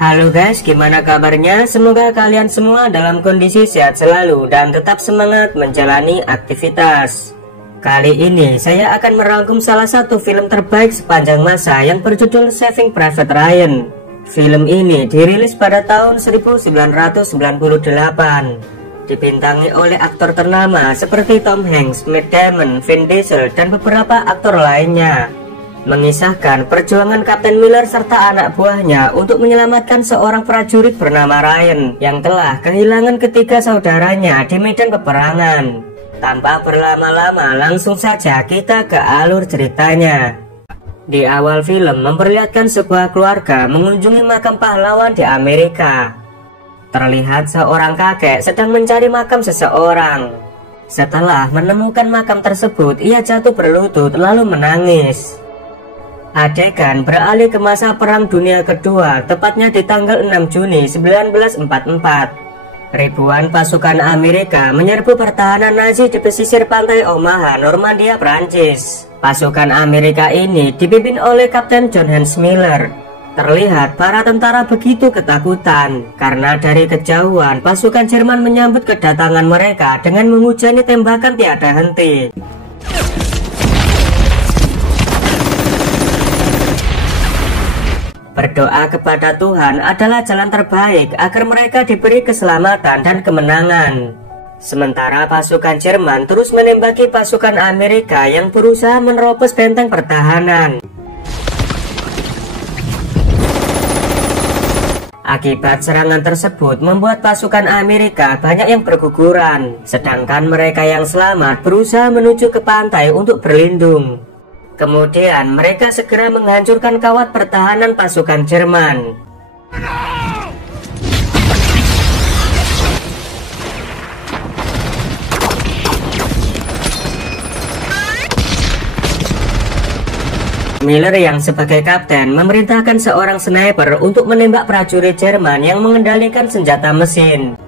Halo guys, gimana kabarnya? Semoga kalian semua dalam kondisi sehat selalu dan tetap semangat menjalani aktivitas. Kali ini saya akan merangkum salah satu film terbaik sepanjang masa yang berjudul Saving Private Ryan. Film ini dirilis pada tahun 1998. Dibintangi oleh aktor ternama seperti Tom Hanks, Matt Damon, Vin Diesel, dan beberapa aktor lainnya. Mengisahkan perjuangan Kapten Miller serta anak buahnya untuk menyelamatkan seorang prajurit bernama Ryan yang telah kehilangan ketiga saudaranya di medan peperangan. Tanpa berlama-lama, langsung saja kita ke alur ceritanya. Di awal film memperlihatkan sebuah keluarga mengunjungi makam pahlawan di Amerika. Terlihat seorang kakek sedang mencari makam seseorang. Setelah menemukan makam tersebut, ia jatuh berlutut lalu menangis. Adegan beralih ke masa Perang Dunia Kedua, tepatnya di tanggal 6 Juni 1944. Ribuan pasukan Amerika menyerbu pertahanan Nazi di pesisir pantai Omaha, Normandia, Prancis. Pasukan Amerika ini dipimpin oleh Kapten John Hanks Miller. Terlihat para tentara begitu ketakutan karena dari kejauhan pasukan Jerman menyambut kedatangan mereka dengan menghujani tembakan tiada henti. Berdoa kepada Tuhan adalah jalan terbaik agar mereka diberi keselamatan dan kemenangan. Sementara pasukan Jerman terus menembaki pasukan Amerika yang berusaha menerobos benteng pertahanan. Akibat serangan tersebut membuat pasukan Amerika banyak yang berguguran, sedangkan mereka yang selamat berusaha menuju ke pantai untuk berlindung. Kemudian mereka segera menghancurkan kawat pertahanan pasukan Jerman. Miller yang sebagai kapten memerintahkan seorang sniper untuk menembak prajurit Jerman yang mengendalikan senjata mesin.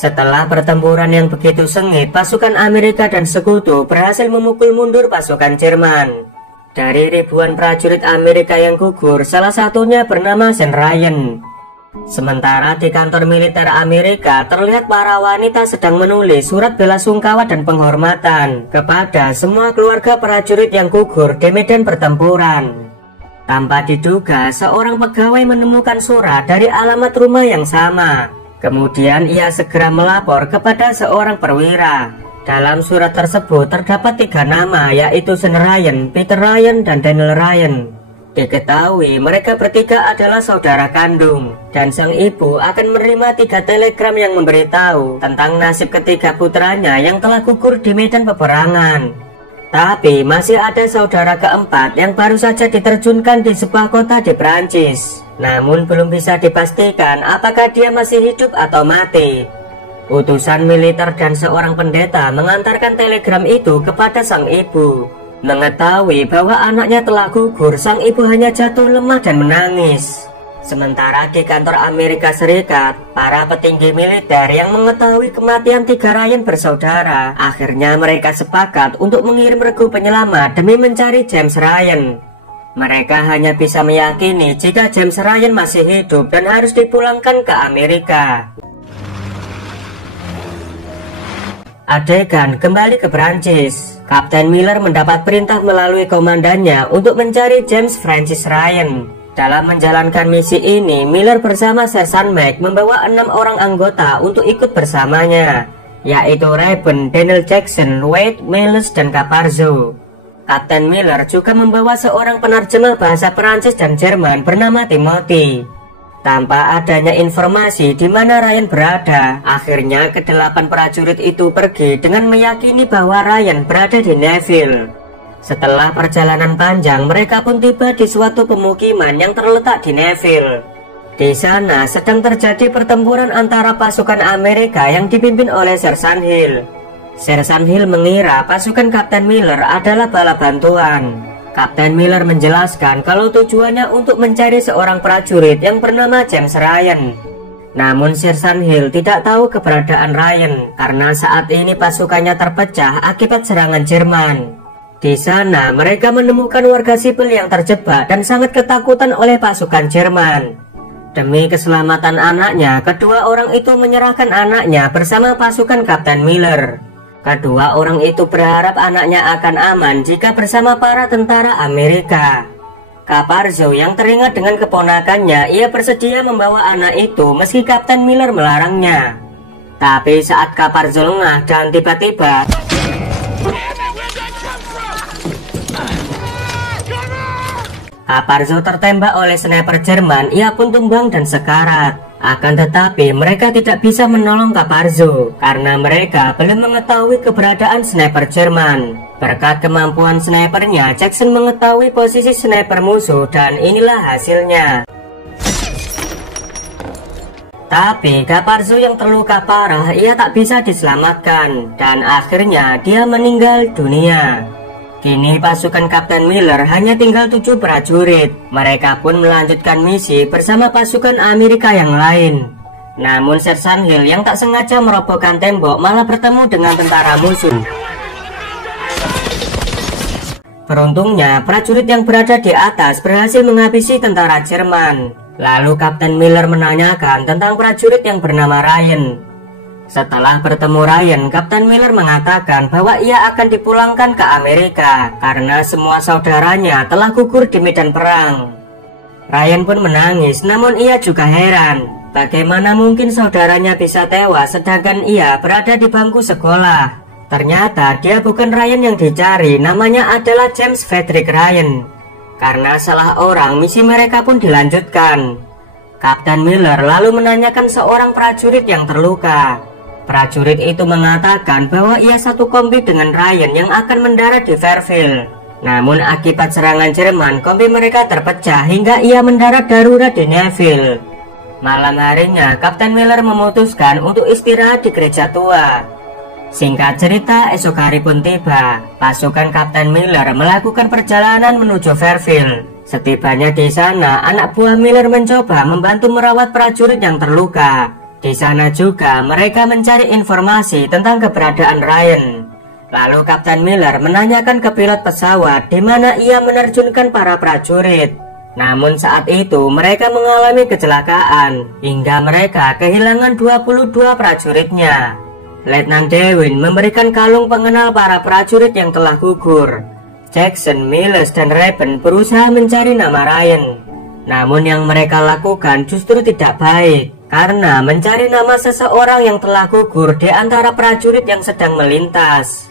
Setelah pertempuran yang begitu sengit, pasukan Amerika dan sekutu berhasil memukul mundur pasukan Jerman. Dari ribuan prajurit Amerika yang gugur, salah satunya bernama Sean Ryan. Sementara di kantor militer Amerika terlihat para wanita sedang menulis surat belasungkawa dan penghormatan kepada semua keluarga prajurit yang gugur di medan pertempuran. Tanpa diduga, seorang pegawai menemukan surat dari alamat rumah yang sama. Kemudian ia segera melapor kepada seorang perwira. Dalam surat tersebut terdapat 3 nama, yaitu Sean Ryan, Peter Ryan, dan Daniel Ryan. Diketahui mereka bertiga adalah saudara kandung, dan sang ibu akan menerima 3 telegram yang memberitahu tentang nasib ketiga putranya yang telah gugur di medan peperangan. Tapi masih ada saudara keempat yang baru saja diterjunkan di sebuah kota di Prancis. Namun belum bisa dipastikan apakah dia masih hidup atau mati. Utusan militer dan seorang pendeta mengantarkan telegram itu kepada sang ibu. Mengetahui bahwa anaknya telah gugur, sang ibu hanya jatuh lemah dan menangis. Sementara di kantor Amerika Serikat, para petinggi militer yang mengetahui kematian 3 Ryan bersaudara, akhirnya mereka sepakat untuk mengirim regu penyelamat demi mencari James Ryan. Mereka hanya bisa meyakini jika James Ryan masih hidup dan harus dipulangkan ke Amerika. Adegan kembali ke Prancis. Kapten Miller mendapat perintah melalui komandannya untuk mencari James Francis Ryan. Dalam menjalankan misi ini, Miller bersama Sersan Mac membawa 6 orang anggota untuk ikut bersamanya, yaitu Rayburn, Daniel Jackson, Wade, Miles, dan Caparzo. Kapten Miller juga membawa seorang penerjemah bahasa Perancis dan Jerman bernama Timothy. Tanpa adanya informasi di mana Ryan berada, akhirnya ke-8 prajurit itu pergi dengan meyakini bahwa Ryan berada di Nashville. Setelah perjalanan panjang, mereka pun tiba di suatu pemukiman yang terletak di Nashville. Di sana sedang terjadi pertempuran antara pasukan Amerika yang dipimpin oleh Sersan Hill. Sersan Hill mengira pasukan Kapten Miller adalah bala bantuan. Kapten Miller menjelaskan kalau tujuannya untuk mencari seorang prajurit yang bernama James Ryan. Namun Sersan Hill tidak tahu keberadaan Ryan karena saat ini pasukannya terpecah akibat serangan Jerman. Di sana mereka menemukan warga sipil yang terjebak dan sangat ketakutan oleh pasukan Jerman. Demi keselamatan anaknya, kedua orang itu menyerahkan anaknya bersama pasukan Kapten Miller. Kedua orang itu berharap anaknya akan aman jika bersama para tentara Amerika. Caparzo yang teringat dengan keponakannya, ia bersedia membawa anak itu meski Kapten Miller melarangnya. Tapi saat Caparzo lengah dan tiba-tiba Caparzo tertembak oleh sniper Jerman, ia pun tumbang dan sekarat. Akan tetapi mereka tidak bisa menolong Caparzo karena mereka belum mengetahui keberadaan sniper Jerman. Berkat kemampuan snipernya, Jackson mengetahui posisi sniper musuh dan inilah hasilnya. Tapi Caparzo yang terluka parah, ia tak bisa diselamatkan dan akhirnya dia meninggal dunia. Kini pasukan Kapten Miller hanya tinggal 7 prajurit. Mereka pun melanjutkan misi bersama pasukan Amerika yang lain. Namun Sersan Hill yang tak sengaja merobohkan tembok malah bertemu dengan tentara musuh. Beruntungnya prajurit yang berada di atas berhasil menghabisi tentara Jerman. Lalu Kapten Miller menanyakan tentang prajurit yang bernama Ryan. Setelah bertemu Ryan, Kapten Miller mengatakan bahwa ia akan dipulangkan ke Amerika karena semua saudaranya telah gugur di medan perang. Ryan pun menangis, namun ia juga heran. Bagaimana mungkin saudaranya bisa tewas sedangkan ia berada di bangku sekolah? Ternyata dia bukan Ryan yang dicari, namanya adalah James Frederick Ryan. Karena salah orang, misi mereka pun dilanjutkan. Kapten Miller lalu menanyakan seorang prajurit yang terluka. Prajurit itu mengatakan bahwa ia satu kompi dengan Ryan yang akan mendarat di Fairfield. Namun akibat serangan Jerman, kompi mereka terpecah hingga ia mendarat darurat di Nashville. Malam harinya, Kapten Miller memutuskan untuk istirahat di gereja tua. Singkat cerita, esok hari pun tiba. Pasukan Kapten Miller melakukan perjalanan menuju Fairfield. Setibanya di sana, anak buah Miller mencoba membantu merawat prajurit yang terluka. Di sana juga mereka mencari informasi tentang keberadaan Ryan. Lalu Kapten Miller menanyakan ke pilot pesawat di mana ia menerjunkan para prajurit. Namun saat itu mereka mengalami kecelakaan hingga mereka kehilangan 22 prajuritnya. Letnan Dewin memberikan kalung pengenal para prajurit yang telah gugur. Jackson, Miles, dan Reben berusaha mencari nama Ryan. Namun yang mereka lakukan justru tidak baik, karena mencari nama seseorang yang telah gugur di antara prajurit yang sedang melintas.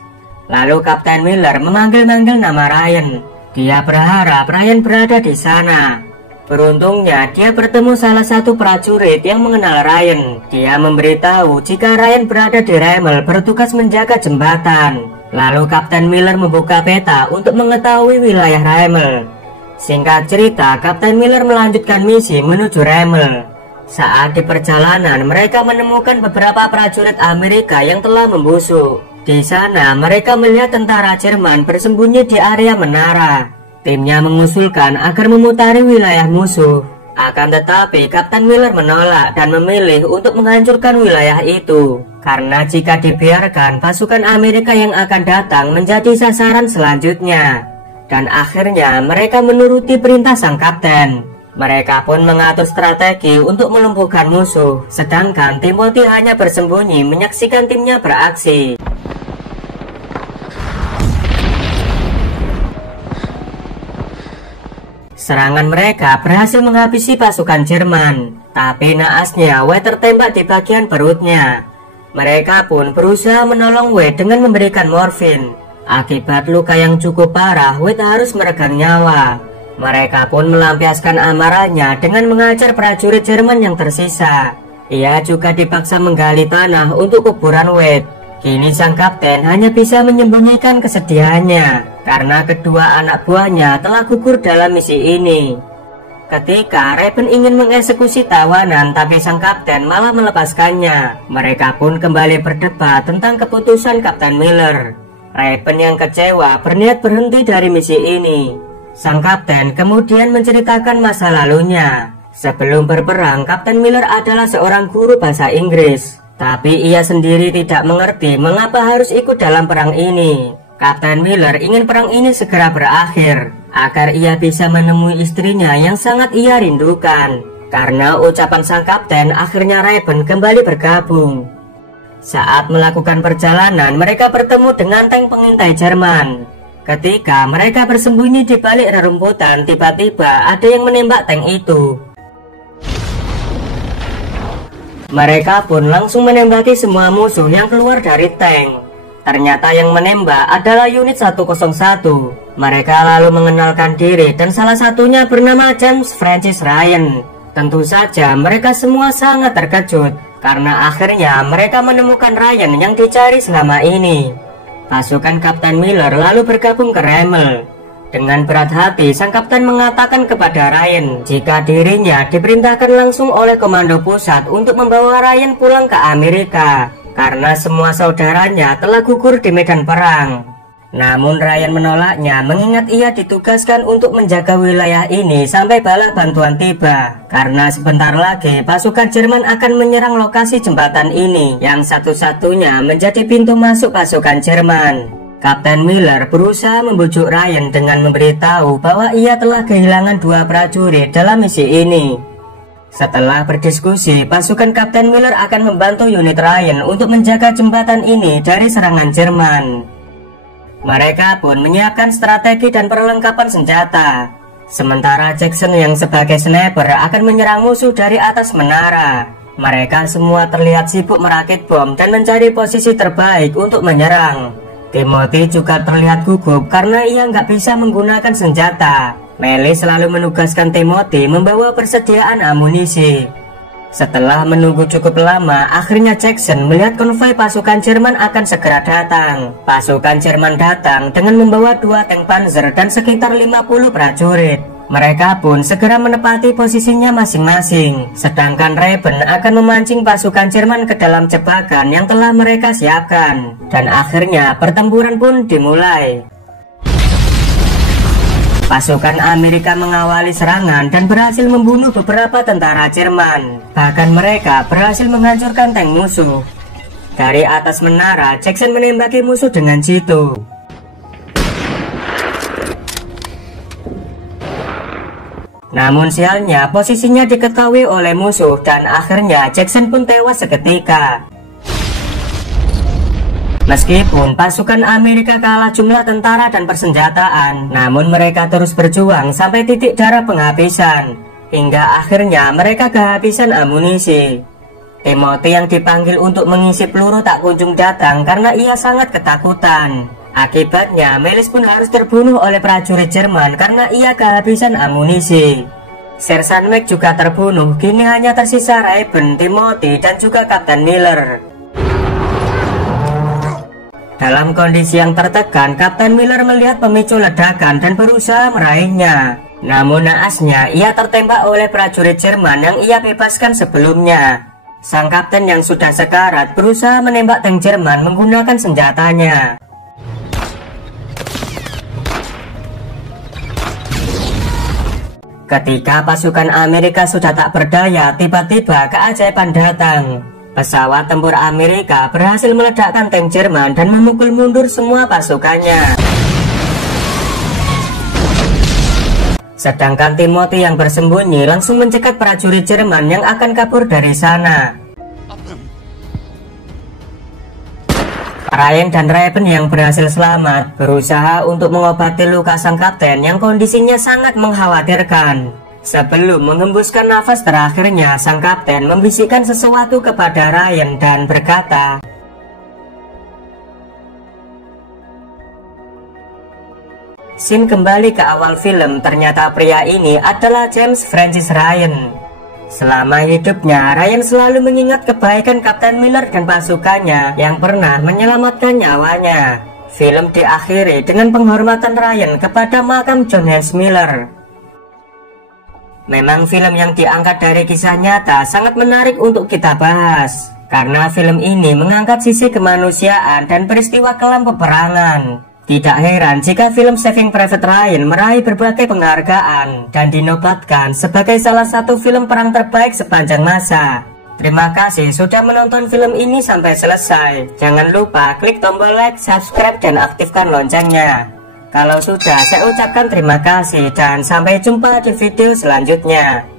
Lalu Kapten Miller memanggil-manggil nama Ryan. Dia berharap Ryan berada di sana. Beruntungnya dia bertemu salah satu prajurit yang mengenal Ryan. Dia memberitahu jika Ryan berada di Ramel bertugas menjaga jembatan. Lalu Kapten Miller membuka peta untuk mengetahui wilayah Ramel. Singkat cerita, Kapten Miller melanjutkan misi menuju Ramel. Saat di perjalanan, mereka menemukan beberapa prajurit Amerika yang telah membusuk. Di sana, mereka melihat tentara Jerman bersembunyi di area menara. Timnya mengusulkan agar memutari wilayah musuh. Akan tetapi, Kapten Miller menolak dan memilih untuk menghancurkan wilayah itu. Karena jika dibiarkan, pasukan Amerika yang akan datang menjadi sasaran selanjutnya. Dan akhirnya mereka menuruti perintah sang kapten. Mereka pun mengatur strategi untuk melumpuhkan musuh. Sedangkan Timothy hanya bersembunyi menyaksikan timnya beraksi. Serangan mereka berhasil menghabisi pasukan Jerman. Tapi naasnya W tertembak di bagian perutnya. Mereka pun berusaha menolong W dengan memberikan morfin. Akibat luka yang cukup parah, Wade harus meregang nyawa. Mereka pun melampiaskan amarahnya dengan mengajar prajurit Jerman yang tersisa. Ia juga dipaksa menggali tanah untuk kuburan Wade. Kini sang kapten hanya bisa menyembunyikan kesedihannya karena kedua anak buahnya telah gugur dalam misi ini. Ketika Reben ingin mengeksekusi tawanan, tapi sang kapten malah melepaskannya. Mereka pun kembali berdebat tentang keputusan Kapten Miller. Reben yang kecewa berniat berhenti dari misi ini. Sang kapten kemudian menceritakan masa lalunya. Sebelum berperang, Kapten Miller adalah seorang guru bahasa Inggris. Tapi ia sendiri tidak mengerti mengapa harus ikut dalam perang ini. Kapten Miller ingin perang ini segera berakhir, agar ia bisa menemui istrinya yang sangat ia rindukan. Karena ucapan sang kapten, akhirnya Raven kembali bergabung. Saat melakukan perjalanan, mereka bertemu dengan tank pengintai Jerman. Ketika mereka bersembunyi di balik rerumputan, tiba-tiba ada yang menembak tank itu. Mereka pun langsung menembaki semua musuh yang keluar dari tank. Ternyata yang menembak adalah unit 101. Mereka lalu mengenalkan diri dan salah satunya bernama James Francis Ryan. Tentu saja mereka semua sangat terkejut karena akhirnya mereka menemukan Ryan yang dicari selama ini. Pasukan Kapten Miller lalu bergabung ke Rommel. Dengan berat hati, sang kapten mengatakan kepada Ryan jika dirinya diperintahkan langsung oleh komando pusat untuk membawa Ryan pulang ke Amerika karena semua saudaranya telah gugur di medan perang. Namun Ryan menolaknya mengingat ia ditugaskan untuk menjaga wilayah ini sampai bala bantuan tiba, karena sebentar lagi pasukan Jerman akan menyerang lokasi jembatan ini yang satu-satunya menjadi pintu masuk pasukan Jerman. Kapten Miller berusaha membujuk Ryan dengan memberitahu bahwa ia telah kehilangan 2 prajurit dalam misi ini. Setelah berdiskusi, pasukan Kapten Miller akan membantu unit Ryan untuk menjaga jembatan ini dari serangan Jerman. Mereka pun menyiapkan strategi dan perlengkapan senjata. Sementara Jackson yang sebagai sniper akan menyerang musuh dari atas menara. Mereka semua terlihat sibuk merakit bom dan mencari posisi terbaik untuk menyerang. Timothy juga terlihat gugup karena ia nggak bisa menggunakan senjata. Melly selalu menugaskan Timothy membawa persediaan amunisi. Setelah menunggu cukup lama, akhirnya Jackson melihat konvoi pasukan Jerman akan segera datang. Pasukan Jerman datang dengan membawa 2 tank Panzer dan sekitar 50 prajurit. Mereka pun segera menepati posisinya masing-masing. Sedangkan Raven akan memancing pasukan Jerman ke dalam jebakan yang telah mereka siapkan. Dan akhirnya pertempuran pun dimulai. Pasukan Amerika mengawali serangan dan berhasil membunuh beberapa tentara Jerman. Bahkan mereka berhasil menghancurkan tank musuh. Dari atas menara, Jackson menembaki musuh dengan jitu. Namun sialnya posisinya diketahui oleh musuh dan akhirnya Jackson pun tewas seketika. Meskipun pasukan Amerika kalah jumlah tentara dan persenjataan, namun mereka terus berjuang sampai titik darah penghabisan. Hingga akhirnya mereka kehabisan amunisi. Timothy yang dipanggil untuk mengisi peluru tak kunjung datang karena ia sangat ketakutan. Akibatnya, Melis pun harus terbunuh oleh prajurit Jerman karena ia kehabisan amunisi. Sersan Mac juga terbunuh, kini hanya tersisa Raven, Timothy, dan juga Kapten Miller. Dalam kondisi yang tertekan, Kapten Miller melihat pemicu ledakan dan berusaha meraihnya. Namun naasnya, ia tertembak oleh prajurit Jerman yang ia bebaskan sebelumnya. Sang kapten yang sudah sekarat berusaha menembak tank Jerman menggunakan senjatanya. Ketika pasukan Amerika sudah tak berdaya, tiba-tiba keajaiban datang. Pesawat tempur Amerika berhasil meledakkan tank Jerman dan memukul mundur semua pasukannya. Sedangkan Timothy yang bersembunyi langsung mencegat prajurit Jerman yang akan kabur dari sana. Ryan dan Raven yang berhasil selamat berusaha untuk mengobati luka sang kapten yang kondisinya sangat mengkhawatirkan. Sebelum menghembuskan nafas terakhirnya, sang kapten membisikkan sesuatu kepada Ryan dan berkata, Scene kembali ke awal film, ternyata pria ini adalah James Francis Ryan. Selama hidupnya, Ryan selalu mengingat kebaikan Kapten Miller dan pasukannya yang pernah menyelamatkan nyawanya. Film diakhiri dengan penghormatan Ryan kepada makam John Heinz Miller. Memang film yang diangkat dari kisah nyata sangat menarik untuk kita bahas, karena film ini mengangkat sisi kemanusiaan dan peristiwa kelam peperangan. Tidak heran jika film Saving Private Ryan meraih berbagai penghargaan dan dinobatkan sebagai salah satu film perang terbaik sepanjang masa. Terima kasih sudah menonton film ini sampai selesai. Jangan lupa klik tombol like, subscribe, dan aktifkan loncengnya. Kalau sudah, saya ucapkan terima kasih dan sampai jumpa di video selanjutnya.